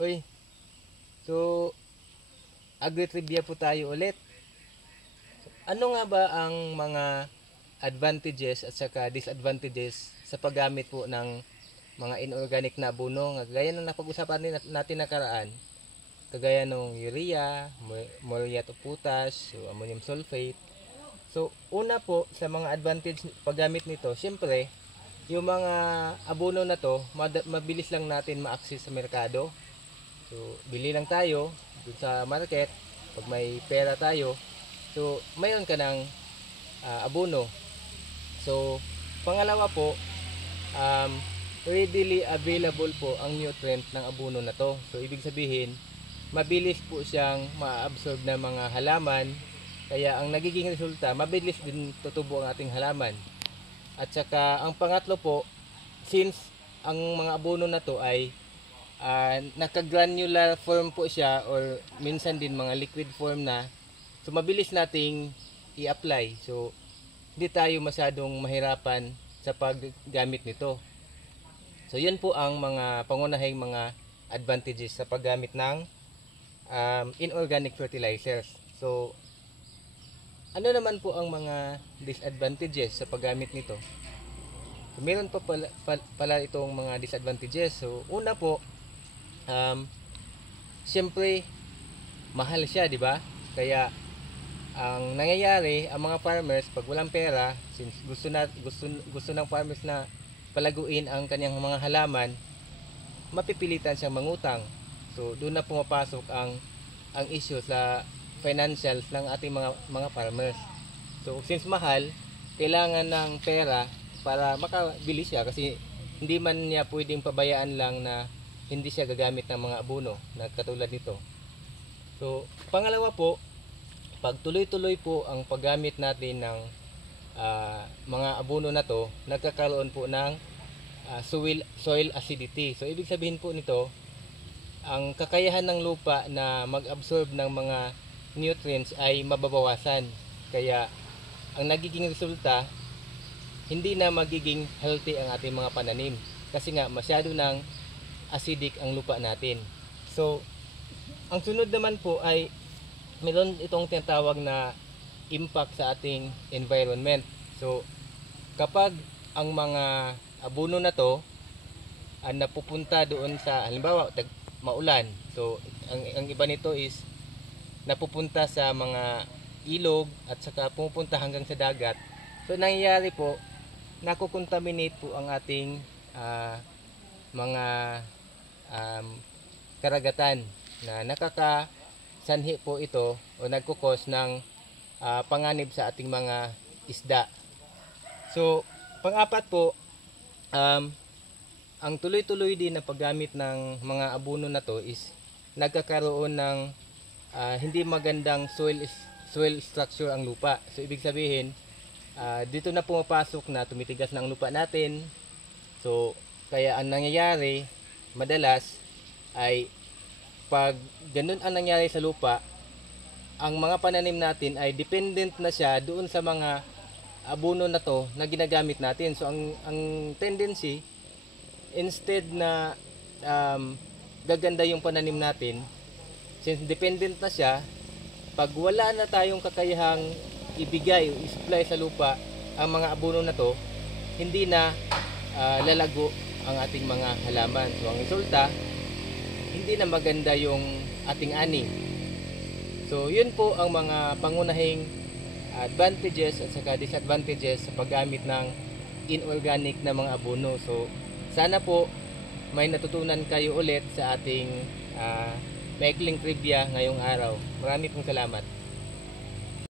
Uy, so agri-trivia po tayo ulit. Ano nga ba ang mga advantages at saka disadvantages sa paggamit po ng mga inorganic na abono? Gaya ng napag-usapan natin nakaraan, kagaya ng urea, muriate of potash, so ammonium sulfate. So, una po sa mga advantage paggamit nito, syempre, yung mga abono na to, mabilis lang natin ma-access sa merkado. So, bili lang tayo dun sa market pag may pera tayo. So, mayroon ka ng abono. So, pangalawa po, readily available po ang nutrient ng abono na to. So, ibig sabihin, mabilis po siyang ma-absorb ng mga halaman. Kaya ang nagiging resulta, mabilis din tutubo ang ating halaman. At saka, ang pangatlo po, since ang mga abono na to ay naka-granular form po siya or minsan din mga liquid form na, so mabilis nating i-apply. So hindi tayo masyadong mahirapan sa paggamit nito. So yun po ang mga pangunahing mga advantages sa paggamit ng inorganic fertilizers. So ano naman po ang mga disadvantages sa paggamit nito? So, meron pa pala itong mga disadvantages. So una po, siyempre mahal siya, di ba? Kaya ang nangyayari, ang mga farmers pag walang pera, since gusto ng farmers na palaguin ang kanyang mga halaman, mapipilitan siyang mangutang. So doon na pumapasok ang issue sa financials ng ating mga farmers. So since mahal, kailangan ng pera para makabili siya, kasi hindi man niya pwedeng pabayaan lang na hindi siya gagamit ng mga abono na katulad nito. So, pangalawa po, pag tuloy-tuloy po ang paggamit natin ng mga abono na to, nagkakaroon po ng soil acidity. So, ibig sabihin po nito, ang kakayahan ng lupa na mag-absorb ng mga nutrients ay mababawasan. Kaya, ang nagiging resulta, hindi na magiging healthy ang ating mga pananim. Kasi nga, masyado ng acidic ang lupa natin. So, ang sunod naman po ay meron itong tinatawag na impact sa ating environment. So, kapag ang mga abono na to napupunta doon sa, halimbawa, maulan. So, ang iba nito is napupunta sa mga ilog at saka pumupunta hanggang sa dagat. So, nangyayari po, nakukontaminate po ang ating mga karagatan na nakakasanhi po ito o nagkukos ng panganib sa ating mga isda. So, pang-apat po, ang tuloy-tuloy din na paggamit ng mga abono na to is nagkakaroon ng hindi magandang soil structure ang lupa. So, ibig sabihin, dito na pumapasok na tumitigas na ang lupa natin. So, kaya ang nangyayari madalas ay pag ganun ang nangyari sa lupa, ang mga pananim natin ay dependent na siya doon sa mga abono na to na ginagamit natin. So ang tendency, instead na gaganda yung pananim natin, since dependent na siya, pag wala na tayong kakayahang ibigay o i-supply sa lupa ang mga abono na to, hindi na lalago ang ating mga halaman. So ang resulta, hindi na maganda yung ating ani. So yun po ang mga pangunahing advantages at saka disadvantages sa paggamit ng inorganic na mga abono. So sana po may natutunan kayo ulit sa ating maikling trivia ngayong araw. Marami pong salamat.